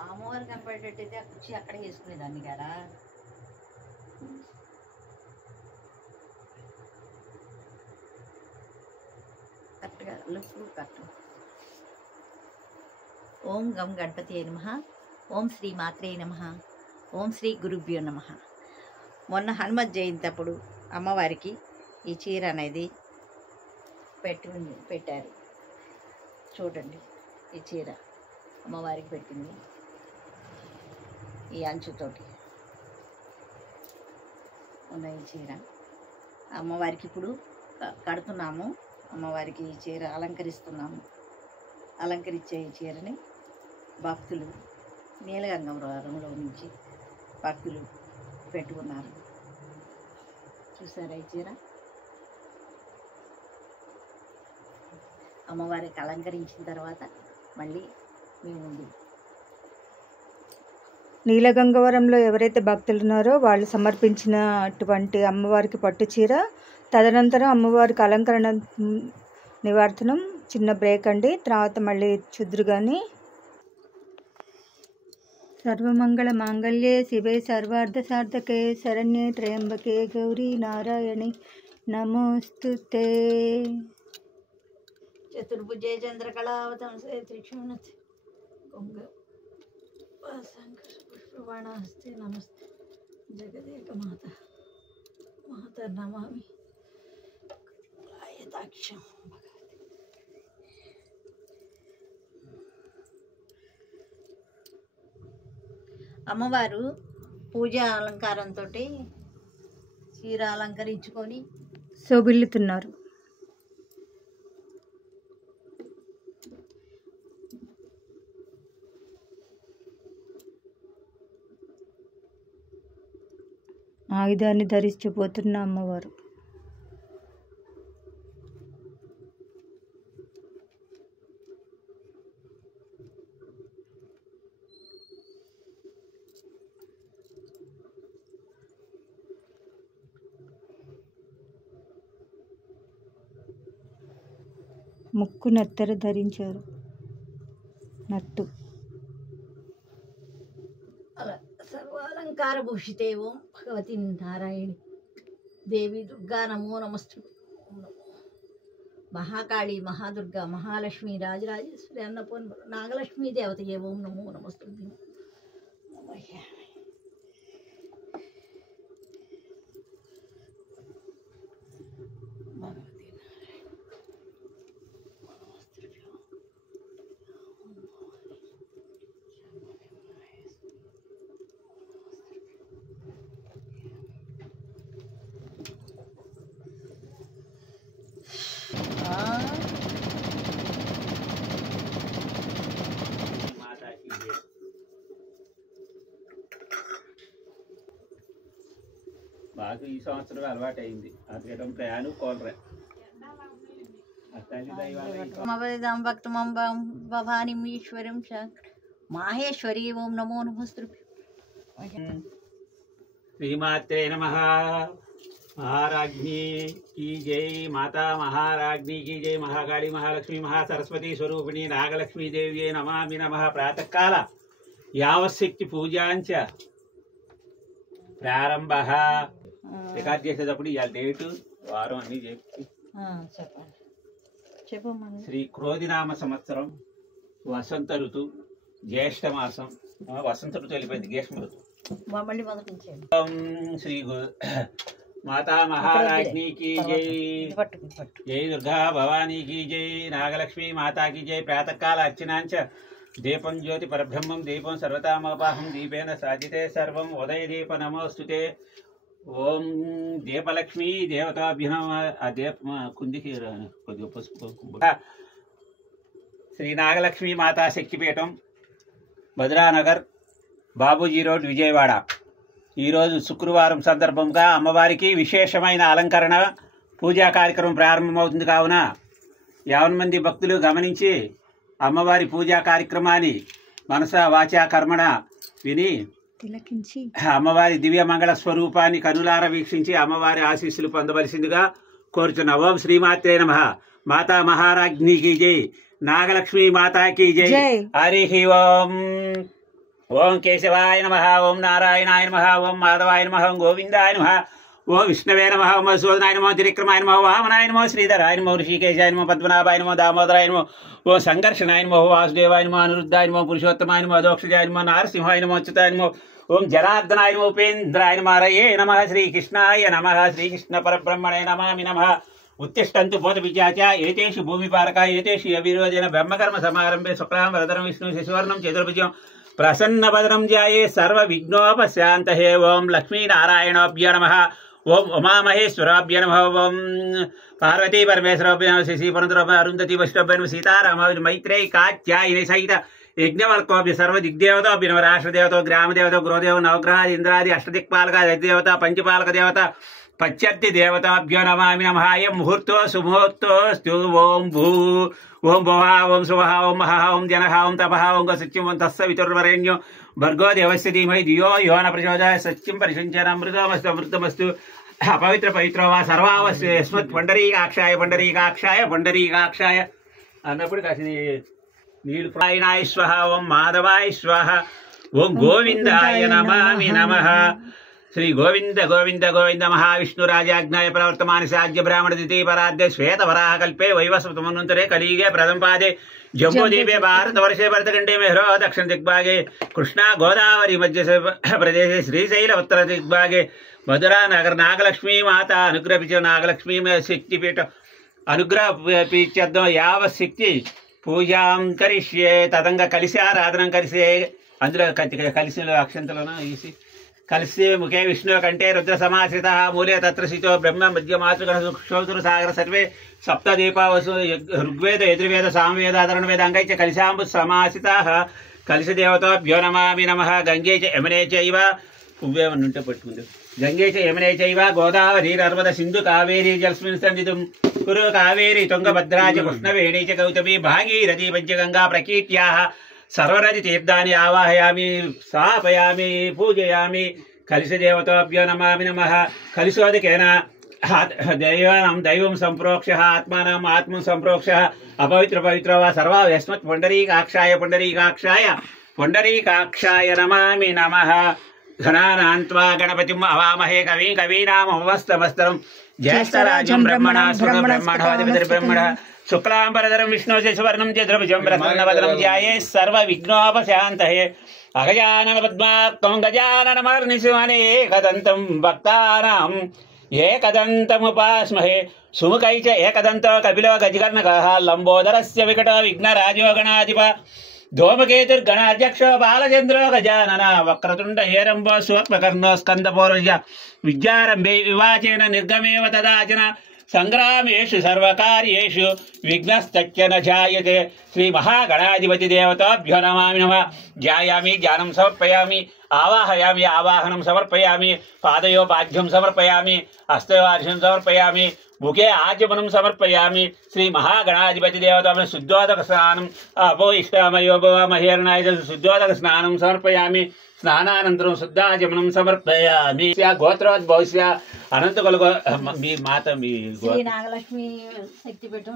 అమ్మవారు కనపడేటట్టయితే ఆ కుర్చీ అక్కడే వేసుకునేదాన్ని కదా. కరెక్ట్గా లుక్ కరెక్ట్. ఓం గం గణపతి నమః. ఓం శ్రీ మాత్రే నమః. ఓం శ్రీ గురుభ్యో నమః. మొన్న హనుమత్ జయంతి అప్పుడు అమ్మవారికి ఈ చీర అనేది పెట్టారు. చూడండి, ఈ చీర అమ్మవారికి పెట్టింది ఈ అంచుతోటి ఉన్న ఈ చీర అమ్మవారికి ఇప్పుడు కడుతున్నాము. అమ్మవారికి ఈ చీర అలంకరిస్తున్నాము. అలంకరించే ఈ చీరని భక్తులు నీలగంగవరంలో నుంచి భక్తులు పెట్టుకున్నారు. చూసారా ఈ చీర? అమ్మవారికి అలంకరించిన తర్వాత మళ్ళీ మీ ముందు నీలగంగవరంలో ఎవరైతే భక్తులు ఉన్నారో వాళ్ళు సమర్పించినటువంటి అమ్మవారికి పట్టు చీర, తదనంతరం అమ్మవారికి అలంకరణ నివార్తనం చిన్న బ్రేక్ అండి. తర్వాత మళ్ళీ చుద్దురు కానీ. సర్వమంగళ మాంగళ్యే శివే సర్వార్థ సార్థకే శరణ్యే త్రయంబకే గౌరీ నారాయణి నమోస్తుతే. చతుర్భుజే చంద్రకళావతంసే త్రిక్షణ పుష్పబాణహస్తే నమస్తే జగదేక మాత మాత నమామి ఆయతాక్షం. అమ్మవారు పూజా అలంకారంతో చీర అలంకరించుకొని శోభిల్లుతున్నారు. ఆయుధాన్ని ధరించిపోతున్న అమ్మవారు. ముక్కు నత్తర ధరించారు, నట్టు. సర్వాలంకార భూషితే ఓం భగవతి నారాయణి దేవి దుర్గా నమో నమస్తు. మహాకాళి మహాదుర్గా మహాలక్ష్మి రాజరాజేశ్వరి అన్నపూర్ణ నాగలక్ష్మీ దేవతయే ఓం నమో నమస్తు. మాకు ఈ సంవత్సరం అలవాటు అయింది. అతను ప్రయాణం కోలరే భక్తమం భవానీశ్వరం మాహేశ్వరి ఓం నమో నమస్తు. శ్రీమాత్రే నమః. महाराज्ञी की जय, माता महाराज्ञी की जय, महाकाली महालक्ष्मी महासरस्वती स्वरूपिणी नागलक्ष्मी देव्ये नमामि नमः. प्रातः काल यावशक्ति पूजांच प्रारंभः. రికార్డ్ చేసేటప్పుడు ఇవాళ డేటు వారం అన్ని చెప్పి శ్రీ క్రోధినామ సంవత్సరం వసంత ఋతు జ్యేష్ఠ మాసం. వసంత ఋతు వెళ్ళిపోయింది, గ్రీష్మ ఋతు. శ్రీ माता महाराज्ञी की जय, जय दुर्गा भवानी की जय, नागलक्ष्मी माता की जय. प्रातः काल अर्चनांच दीपं ज्योति परब्रह्मं दीपं सर्वतामपाहं दीपेन साजिते सर्वं उदय दीप नमोस्तुते. ओम दीपलक्ष्मी देवताभ्यो दीप कुंदिकी श्री नागलक्ष्मी माता शक्तिपीठं భద్రానగర్ బాబూజీ రోడ్ విజయవాడ. ఈరోజు శుక్రవారం సందర్భంగా అమ్మవారికి విశేషమైన అలంకరణ పూజా కార్యక్రమం ప్రారంభమవుతుంది. కావున 50 మంది భక్తులు గమనించి అమ్మవారి పూజా కార్యక్రమాన్ని మనసా వాచా కర్మణ విని తిలకించి అమ్మవారి దివ్య మంగళ స్వరూపాన్ని కనులార వీక్షించి అమ్మవారి ఆశీస్సులు పొందవలసిందిగా కోరుచున్నా. ఓం శ్రీమాత్రే నమః. మాతా మహారాజ్ఞీ కీ జై, నాగలక్ష్మీ మాతాకి జై. జై. హరి ఓం. ఓం కేశవాయ నమః, ఓం నారాయణాయ నమః, ఓం మాధవాయ నమః, ఓం గోవిందాయ నమః, ఓం విష్ణవే నమః, ఓం మధుసూదనాయ నమః, త్రివిక్రమాయ నమః, వామనాయ నమః, శ్రీధరాయ నమః, ఋషికేశాయ నమః, పద్మనాభాయ నమః, దామోదరాయ నమః, ఓం సంఘర్షణాయ నమః, వాసుదేవాయ నమః, అనిరుద్ధాయ నమః, పురుషోత్తమాయ నమః, అధోక్షజాయ నమః, నారసింహాయ నమః, అచ్యుతాయ నమః, ఓం జనార్దనాయ నమః, ఉపేంద్రాయ నమః, హరయే నమః, శ్రీకృష్ణాయ నమః, శ్రీకృష్ణ పరబ్రహ్మణే నమామి నమః. ఉత్తిష్టంతు బోధవిచాచ ఏతేషు భూమిపారక ఏతేషు అవిరోధేన బ్రహ్మకర్మ సమారంభే శుక్లాం వరదరం విష్ణు శశివర్ణం చతుర్భుజం ప్రసన్నవదనం ధ్యాయే సర్వ విఘ్నోపశాంతహే. ఓం లక్ష్మీనారాయణాభ్యో నమః, ఓం ఉమామహేశ్వరాభ్యో నమః, ఓం పార్వతీ పరమేశ్వరాభ్యో నమః, శశిపురంధరాభ్యో అరుంధతి వైష్ణవాభ్యో నమః, సీతారామాభ్యో మైత్రేయి కాత్యాయని సహిత యజ్ఞవల్కోభ్య సర్వ దిగ్దేవతాభ్యో నమః, రాష్ట్రదేవతో గ్రామదేవతో గృహదేవ నవగ్రహాది ఇంద్రాది అష్టదిక్పాలక దేవత పంచపాలక దేవత పశ్చర్తి దేవతాభ్యో నమామి నమః. అయం ముహూర్తో సుముహూర్తోస్తు. ఓం భూ ఓం భువః ఓం శువః ఓం మహః ఓం జనః ఓం తపః ఓం సత్యం ఓం తస్సవితుర్వరేణ్యో భర్గో దేవస్య ధీమహి ధియో యో న ప్రచోదయాత్. సత్యం పరిశుంచన అమృతమస్తు అమృతమస్తు. అపవిత్ర పవిత్రో వా సర్వావస్య యస్మత్ పుండరీకాక్షాయ పుండరీకాక్షాయ పుండరీకాక్షాయ అన్నప్పుడు కాసిన నీళ్ళు ప్రాయణాయ స్వహ. ఓం మాధవాయ స్వహ. ఓం గోవిందాయ నమామి నమః. శ్రీ గోవింద గోవింద గోవింద మహావిష్ణురాజాజ్ఞాయ ప్రవర్తమాన సాధ్య బ్రాహ్మణ ద్వితీయ పరాధ్య శ్వేత వరాహ కల్పే వైవస్వతమనంతరే కలిగే ప్రథమ పాదే జంబూదీపే భారతవర్షే భరతఖండే మెహ్రో దక్షిణ దిగ్భాగే కృష్ణా గోదావరి మధ్య ప్రదేశే శ్రీశైల ఉత్తర దిగ్భాగే మధురా నగర నాగలక్ష్మీ మాత అనుగ్రహించ నాగలక్ష్మీ శక్తిపీఠ అనుగ్రహించద్దాం యావశక్తి పూజాం కరిష్యే. తదంగా కలిసి ఆరాధన కలిసే అందులో కలిసి అక్షంతలోన ఈసి కలిసి ముఖే విష్ణు కంటే రుద్ర సమాశ్రిత మూలే తత్ర శితో బ్రహ్మ మధ్య మాతృగణ క్షోతుర సాగర సర్వే సప్తదీపావసు ఋగ్వేద యజుర్వేద సామవేద అధర్వణవేద అంగైచ కలిశాంబు సమాసితా కలిసి దేవతాభ్యో నమామి నమః. గంగే చ యమునే చైవ పువ్వేమన్నుంటే పట్టుకుంది. గంగే చ యమునే చైవ గోదావరి నర్మద సింధు కావేరీ జలస్మిన్ సన్నిధిం కురు కావేరీ తుంగభద్రా చ కృష్ణవేణీ చ గౌతమీ భాగీరథీ పంచగంగా ప్రకీర్త్యాః సర్వనది తీర్థాన్ని ఆవాహయామి స్థాపయామి పూజయామి. కలిసి దేవతాభ్యో నమామి నమః. కలిసోదకేన దైవానాం దైవం సంప్రోక్ష ఆత్మానాం ఆత్మం సంప్రోక్ష అపవిత్ర పవిత్ర వా సర్వా యస్మత్ పుండరీకాక్షాయ పుండరీకాక్షాయ పుండరీకాక్షాయ నమామి నమః. ఘనానాన్త్వా గణపతిం అవామహే కవీం కవీనామవస్తమస్తరం జ్యేష్ఠరాజం బ్రహ్మణా బ్రహ్మణ శుక్లాంబరధరం విష్ణు శశివర్ణం చతుర్భుజం ప్రసన్నవదనం ధ్యాయే సర్వ విఘ్నోపశాంతయే. అగజానన పద్మార్కం గజాననమర్నిశమనేకదంతం భక్తానాం ఏకదంతముపాస్మహే. సుముఖైచ ఏకదంతో కపిలో గజకర్ణకః లంబోదరస్య వికటో విఘ్నరాజో గణాధిప ధూమకేతుర్గణాధ్యక్షో బాలచంద్రో గజానన వక్రతుండ హేరంబో సూక్ష్మకర్ణో స్కందపౌర్వజ విద్యారంభే వివాచేన నిర్గమేవ తదాచన సంగ్రామేషు సర్వకార్యేషు విఘ్నస్తచ్చ న జాయతే. శ్రీ మహాగణాధిపతి దేవతాభ్యో నమామి నమః. ధ్యాయామి ధ్యానం సమర్పయామి ఆవాహయామి ఆవాహనం సమర్పయామి పాదయో పాద్యం సమర్పయామి హస్తవార్షం సమర్పయామి ముఖే ఆచమనం సమర్పయామి. శ్రీ మహాగణాధిపతి దేవత శుద్ధోదక స్నానం అపో ఇష్టామయోపవామహేరణాయ శుద్ధోదక స్నానం సమర్పయామి. స్నానానంతరం శుద్ధాచమనం సమర్పయామి. గోత్రోద్భవస్య అనంత కలుగు మీ మాత మీ నాగలక్ష్మి శక్తిపీఠం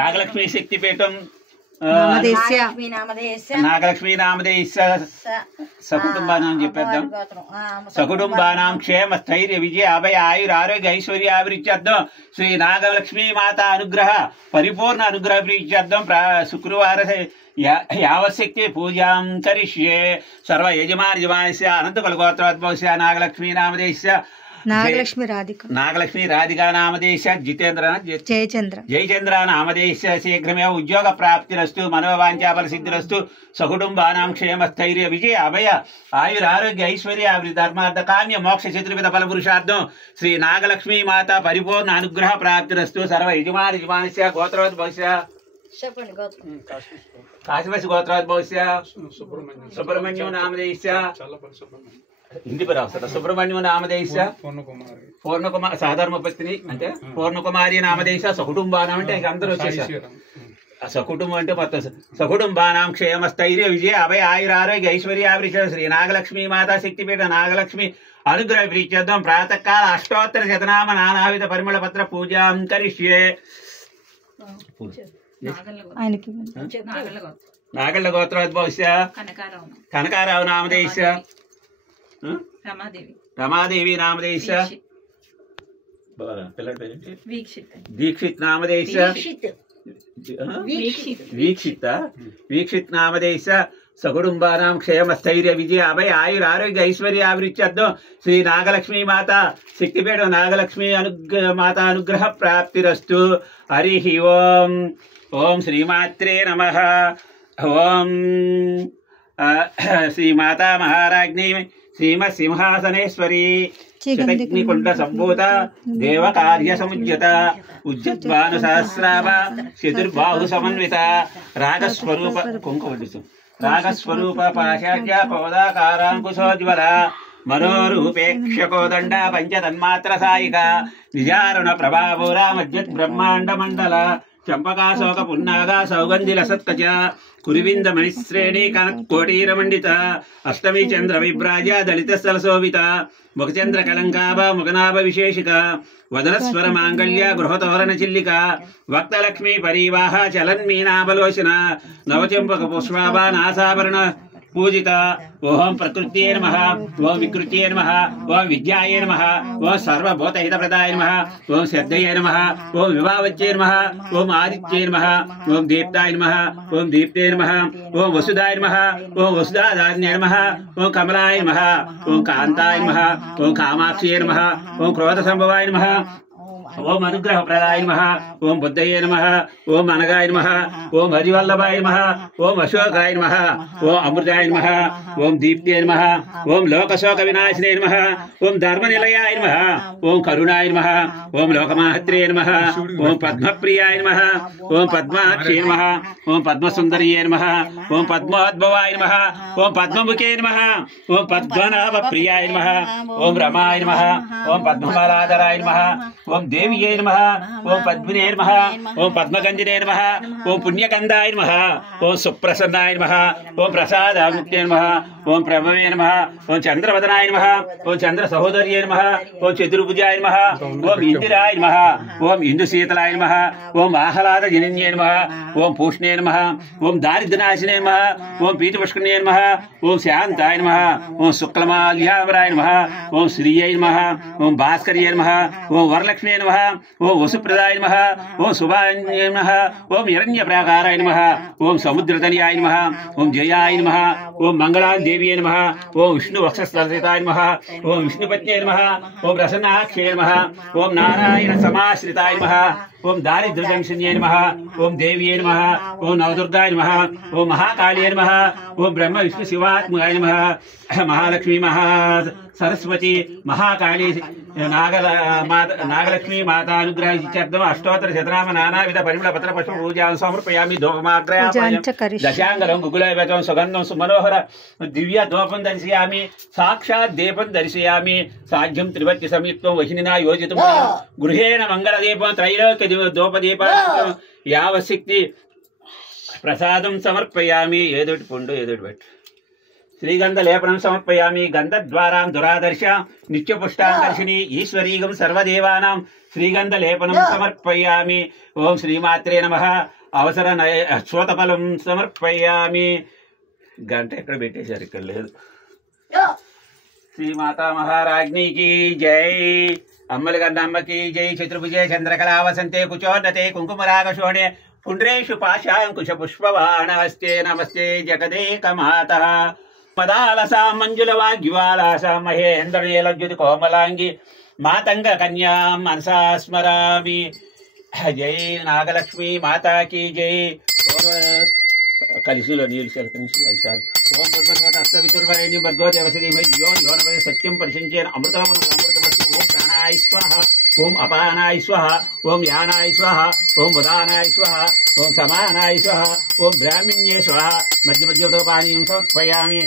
నాగలక్ష్మి శక్తిపీఠం నాగలక్ష్మి నామదేశ్య సకుటుంబానం చెప్పేద్దాం. సకుటుంబానాం క్షేమ స్థైర్య విజయ అభయ ఆయుర ఆరోగ్య ఐశ్వర్యాభివృద్ధ్యర్థం శ్రీ నాగలక్ష్మీ మాత అనుగ్రహ పరిపూర్ణ అనుగ్రహ ప్రీత్యర్థం శుక్రవార యావశక్తి పూజాం కరిష్యే. సర్వ యజమానస్య అనంతకుల గోత్రోద్భవస్య నాగలక్ష్మీ నామదేశ్య నాగలక్ష్మి రాధిక నాగలక్ష్మి రాధికా నామదేశ జితేంద్ర జయచంద్ర నామదేశ శీఘ్రమే ఉద్యోగ ప్రాప్తిరస్తు మనోవాంఛాఫల సిద్ధిరస్తు సకుటుంబానాం క్షేమ స్థైర్య విజయ అభయ ఆయుర ఆరోగ్య ఐశ్వర్య ధర్మార్థ కామ్య మోక్ష చతుర్విధ ఫల పురుషార్థం శ్రీ నాగలక్ష్మీ మాత పరిపూర్ణ అనుగ్రహ ప్రాప్తిరస్తు సర్వ యజమానస్య గోత్రోద్భవస్య కాశీవసి గోత్రోద్భవస్య సుబ్రహ్మణ్యం నామదేశ హిందీ పర్ అవసరం సుబ్రహ్మణ్యం నామదేశ పూర్ణకుమారి సహధర్మ పత్ని అంటే పూర్ణకుమారి నామదేశ సకుటుంబానం అంటే అందరూ వచ్చేసారు. సకుటుంబం అంటే మొత్తం సకుటుంబానాం క్షేమ స్థైర్య విజయ అభయ ఆయుర ఆరోగ్య ఐశ్వర్యాభివృద్ధి శ్రీ నాగలక్ష్మీ మాతా శక్తిపీఠ నాగలక్ష్మి అనుగ్రహ ప్రీత్యర్థం ప్రాతకాల అష్టోత్తర శతనామ నానావిధ పరిమళ పత్ర పూజాం కరిష్యే. ఆయనకి నాగళ్ళ గోత్రోద్భవస్య కనకారావు నామధేయస్య రమాదేవి నామధేయస్య పిల్లడి పేరేంటి దీక్షిత్ నామధేయస్య వీక్షిత్ నామధేయస్య సకుటుంబానాం క్షేమస్థైర్య విజయ అభయ ఆయుర ఆరోగ్య ఐశ్వర్యాభివృద్ధ్యర్థం శ్రీ నాగలక్ష్మీ మాత శక్తిపీఠ నాగలక్ష్మీ మాత అనుగ్రహ ప్రాప్తిరస్తు. హరి ఓం. ఓం శ్రీమాత్రే నమః. ఓం శ్రీమాతా మహారాజ్ఞీ శ్రీమత్సింహాసనేశ్వరీ శతగ్నికుండ సంభూత దేవకార్య సముజ్యత ఉజ్జద్వాను సహస్రావ చతుర్బాహు సమన్విత రాగస్వరూప కుంకుమ రాగస్వరూప పాశాఖ్య పౌదాకారాంకుశోజ్వల మనోరూపేక్షకోదండ పంచతన్మాత్ర సాయిక నిజారుణ ప్రభావూరా మధ్యత్ బ్రహ్మాండ మండల చంపకాశోక పున్నాగా సౌగంధి లసత్కచ కురివింద మణిశ్రేణి కనత్కోటీరమండిత అష్టమి చంద్ర విభ్రాజ దళిత స్థలశోభిత ముఖచంద్ర కలంకాభ ముఖనాభ విశేషిక వదనస్వర మాంగళ్య గృహతోరణ చిల్లిక వక్తలక్ష్మీ పరీవాహ చలన్మీనాభలోచన నవచంపక పుష్పాభ నాసాభరణ పూజిత. ఓం ప్రకృత్యై నమః. ఓం వికృత్యై నమః. ఓం విద్యాయై నమః. ఓం సర్వభూతహితప్రదాయ నమః. ఓం శ్రద్ధయై నమః. ఓం విభావత్యై నమః. ఓం ఆదిత్యై నమః. ఓం దీప్తాయ నమః. ఓం దీప్తే నమః. ఓం వసుదాయ నమః. ఓం వసుదాధారిణ్యై నమః. ఓం కమలాయ నమః. ఓం కాంతాయ నమః. ఓం కామాక్షయై నమః. ఓం క్రోధ సంభవాయ నమః. ఓం అనుగ్రహ ప్రదాయ నమః. ఓం బుద్ధయే నమః. ఓం అనగాయ నమః. ఓం హరివల్లభాయ నమః. ఓం అశోకాయ నమః. ఓం అమృతాయ నమః. ఓం దీప్తే నమః. ఓం లోకశోక వినాశినే నమః. ఓం ధర్మనిలయాయ నమః. ఓం కరుణాయ నమః. ఓం లోకమాహత్రే నమః. ఓం పద్మప్రియాయ నమః. ఓం పద్మాక్షే నమః. ఓం పద్మసుందర్యే నమః. ఓం పద్మోద్భవాయ నమః. ఓం పద్మముఖే నమః. ఓం పద్మనాభ ప్రియాయ నమః. ఓం రమాయ నమః. ఓం పద్మమాలాధరాయ నమః. ఓం దేవ్యై నమః. ఓం పద్మినే నమః. ఓం పద్మగంధినే నమః. ఓం పుణ్యకందాయ నమః. ఓం సుప్రసన్నాయ నమః. ఓం ప్రసాదాముక్తే నమః. ఓం ప్రభవే నమః. ఓం చంద్రవదనాయ నమః. ఓం చంద్ర సహోదర్యే నమః. ఓం చతుర్భుజాయ నమః. ఓం ఇందిరాయ నమః. ఓం ఇందుశీతలాయ నమః. ఓం ఆహ్లాద జనన్యే నమః. ఓం పూష్ణే నమః. ఓం దారిద్ర్యనాశినే నమః. ఓం పీతపుష్కరిణే నమః. ఓం శాంతాయ నమః. ఓం శుక్లమాల్యావరాయ నమః. ఓం శ్రీయై నమః. ఓం భాస్కర్యై నమః. ఓం వరలక్ష్మే నమః. ఓం వసుప్రదాయ నమః. ఓం శుభాన్యే నమః. ఓం హిరణ్యప్రాకారాయ నమః. ఓం సముద్రతనయాయ నమః. ఓం జయాయ నమః. ఓం మంగళాదేవ్యే నమః. ఓం విష్ణు వక్షస్థలసితాయ నమః. ఓం విష్ణుపత్యే నమః. ఓం రసనాక్షే నమః. ఓం నారాయణ సమాశ్రితాయ నమః. ఓం దారిద్ర్యజంక్షణ్యే నమః. ఓం దేవ్యే నమః. ఓం నవదుర్గాయ నమః. ఓం మహాకాళే నమః. ఓం బ్రహ్మ విష్ణు శివాత్మకాయ నమః. మహాలక్ష్మీ మహా సరస్వతి మహాకాళీ నాగలక్ష్మీ మాతా అనుగ్రహించర్థం అష్టోత్తర శతనామ నానావిధ పరిమళ పత్ర పుష్ప పూజాం సమర్పయామి. ధూపమాగ్రయామి దశాంగలం గుగులైవతం సుగంధం సుమనోహర దివ్య ధూపం దర్శయామి. సాక్షాత్ దీపం దర్శయామి. సాధ్యం త్రివత్య సంయుక్తం వహినినా యోజితం గృహేణ మంగళదీపం త్రైలోక్య ధూపదీప యావశక్తి ప్రసాదం సమర్పయామి. ఏదోటి పండు ఏదోటి పెట్టు. శ్రీగంధ లేపనం సమర్పయామి. గంధద్వారాం దురాదర్శ నిత్యపుష్టాదర్శిని ఈశ్వరీగం సర్వదేవానాం శ్రీగంధ లేపనం సమర్పయామి. ఓం శ్రీమాత్రే నమః. అవసర శ్రోతఫలం సమర్పయామి. గంట ఎక్కడ పెట్టేశారు, ఇక్కడ లేదు. శ్రీమాతా మహారాజ్ఞికి జై. అమ్మలగడ్డ అమ్మకి జై. చతుర్భుజే చంద్రకళా వసంతే కుచోన్నతే కుంకుమరాగశోణే పుండ్రేషు పాశాంకుశ పుష్పవాణహస్తే నమస్తే జగదేకమాతః. పదాలసాం మంజుల వాగ్యువాలాసాం మహేంద్రనీలజ్యుతి కోమలాంగి మాతంగ కన్యాం మనసా స్మరామి. జై నాగలక్ష్మీ మాతాకి జై. కలిసిలో నీళ్ళు సెలకనిసి ఐసారు. ఓం భర్గవత అస్తవితుర్వరేణ్య భర్గో దేవశ్రీమై దియో యోనపదే సత్యం పరిశంచేన అమృతమస్తు. ఓం ప్రాణాయ స్వాహ. ఓం అపానాయ స్వాహ. ఓం యానాయ స్వాహ. ఓం ఉదానాయ స్వాహ. ఓం సమానాయ స్వాహ. ఓం బ్రాహ్మణ్యే స్వాహ. మధ్య మధ్యతో పానీయం సమర్పయామి.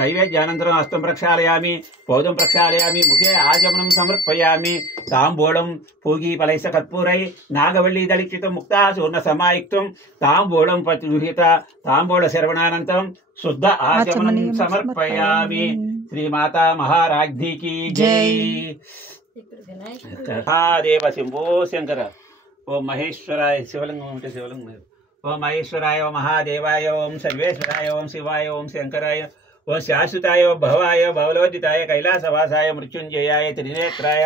నైవేద్యానంతరం హస్తం ప్రక్షాళయామి. పౌదం ప్రక్షాళయామి. ముఖే ఆచమనం సమర్పయామి. తాంబూలం పూగీఫలైః కర్పూరై నాగవల్లి దళిక్షితం ముక్తాచూర్ణ సమాయుక్తం తాంబూలం ప్రతిగృహీత తాంబూల శరవణానంతరం శుద్ధ ఆచమనం సమర్పయామి. శ్రీమాతా మహారాజ్ఞికి జై. మహాదేవ శంభో శంకర. ఓం మహేశ్వరాయ. శివలింగం ఉంటే శివలింగం ఓం మహేశ్వరాయ ఓం మహాదేవాయ ఓం సర్వేశ్వరాయ ఓం శివాయ ఓం శంకరాయ ఓం శాశ్వతాయ ఓం భవాయ భవలోదితాయ కైలాసవాసాయ మృత్యుంజయాయ త్రినేత్రాయ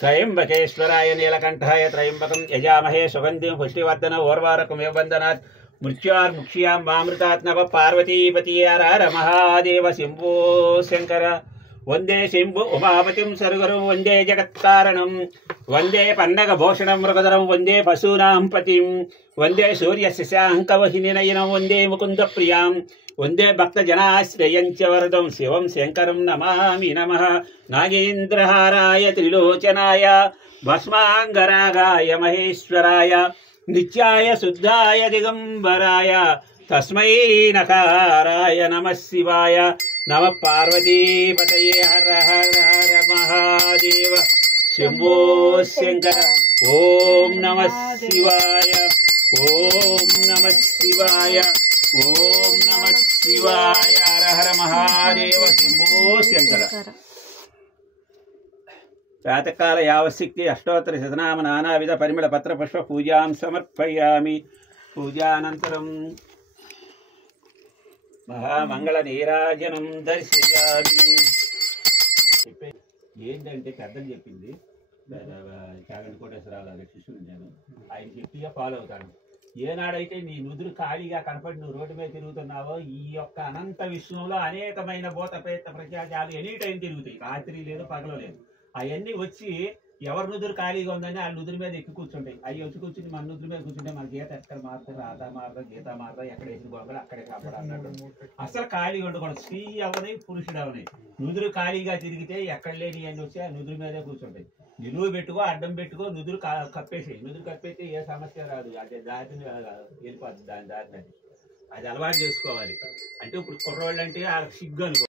త్రయంబకేశ్వరాయ నీలకంఠాయ త్రయంబకం యజామహే సుగంధిం పుష్టివర్ధన ఓర్వారకమివ వందనాత్ మృత్యార్ముక్ష్యాం మామృతాత్నవ పార్వతీపతియార మహాదేవ శంభో శంకర వందే శంభు ఉమాపతిం సర్వరం వందే జగత్కారణం వందే పన్నగభూషణం మృగధరం వందే పశూనాం పతిం వందే సూర్యశశాంకవహినినయనం వందే ముకుంద ప్రియాం వందే భక్తజనాశ్రయం చ వరదం శివం శంకరం నమామి నమః నాగేంద్రహారాయ త్రిలోచనాయ భస్మాంగరాగాయ మహేశ్వరాయ నిత్యాయ శుద్ధాయ దిగంబరాయ తస్మై నకారాయ నమః శివాయ నమ పార్వతీపతయే హర హర హర మహాదేవ శంభో శంకర ఓం నమః శివాయ ఓం నమః శివాయ ఓం నమః శివాయ హర హర మహాదేవ శంభో శంకర ప్రాతకాల యావశక్తి అష్టోత్తర శతనామ నానావిధ పరిమళ పత్ర పుష్ప పూజాం సమర్పయామి పూజానంతరం మహామంగళ నీరాజనం దర్శయామి. ఏంటంటే పెద్దలు చెప్పింది చాగంటి కోటేశ్వరరావు గారి శిష్యుడు నేను, ఆయన చెప్పిగా ఫాలో అవుతాను. ఏనాడైతే నీ నుదురు ఖాళీగా కనపడి నువ్వు రోడ్డు మీద తిరుగుతున్నావో ఈ యొక్క అనంత విశ్వంలో అనేకమైన భూత ప్రేత ప్రజాజాలు ఎనీ టైం తిరుగుతాయి, రాత్రి లేదు పగలు లేదు. అవన్నీ వచ్చి ఎవరి నుదురు ఖాళీగా ఉందని ఆ నుదురు మీద ఎక్కి కూర్చుంటాయి. అవి వచ్చి కూర్చుని మన నుదురు మీద కూర్చుంటే మన గీత ఎక్కడ మారుతారు, రాధా మారదా గీత మారదా, ఎక్కడ వేసి గోగలు అక్కడే కాపాడు అన్నట్టు. అసలు ఖాళీగా ఉండకూడదు, స్త్రీ అవని పురుషుడు అవని. నుదురు ఖాళీగా తిరిగితే ఎక్కడ లేని అన్ని వచ్చి ఆ నుదురు మీదే కూర్చుంటాయి. నిలువు పెట్టుకో, అడ్డం పెట్టుకో, నుదురు కప్పేసేయి. నుదురు కప్పేస్తే ఏ సమస్య రాదు, అదే దాటిని వెళ్ళిపోద్ది దాని దాటిని. అది అలవాటు చేసుకోవాలి. అంటే ఇప్పుడు కుర్రోళ్ళు అంటే వాళ్ళకి సిగ్గు అనుకో.